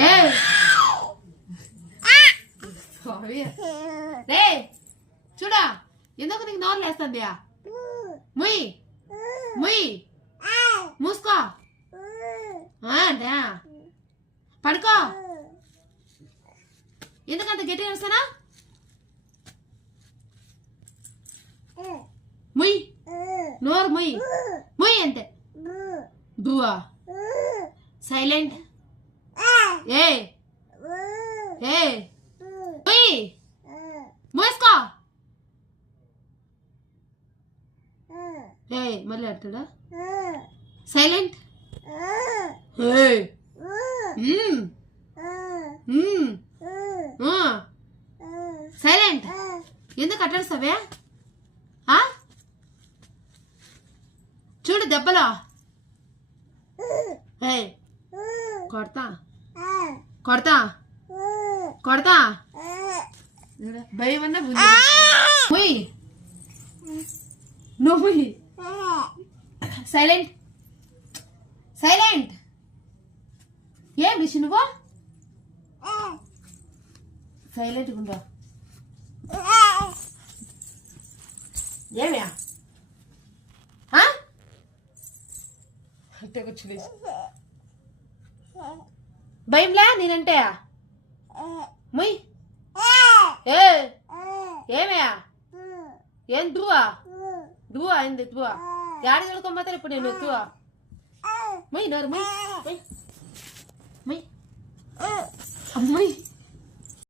ఏ రే చూడా ఎందుకు నీకు నోరు లేస్తుంది ముయ్ ముయ్ మూసుకో పడుకో ఎందుకంత గట్టిగా వస్తానా ముయ్ నోరు ముయ్ ముయ్ అంతే బువా సైలెంట్ ఏ ఏ ముయ్ మూసుకో ఏ మళ్ళీ అంటాడా సైలెంట్ సైలెంట్ ఎందుకు అట్టాడుస్తావే చూడు దెబ్బలో కొడతా కొడతా కొడతా భయం అన్నా ముయ్ నువ్వు సైలెంట్ సైలెంట్ ఏ మిషన్ నువ్వు సైలెంట్ ఉందా ఏమే భయంలా నేనంటే ముయ్ ఏ ఏమే ఏం దువ్వా దువ్వా అయింది దువ్వా యాడ చదువుకోమాతారు ఇప్పుడు నేను దువ్వా ముయ్ నోరు ముయ్ ముయ్ ముయ్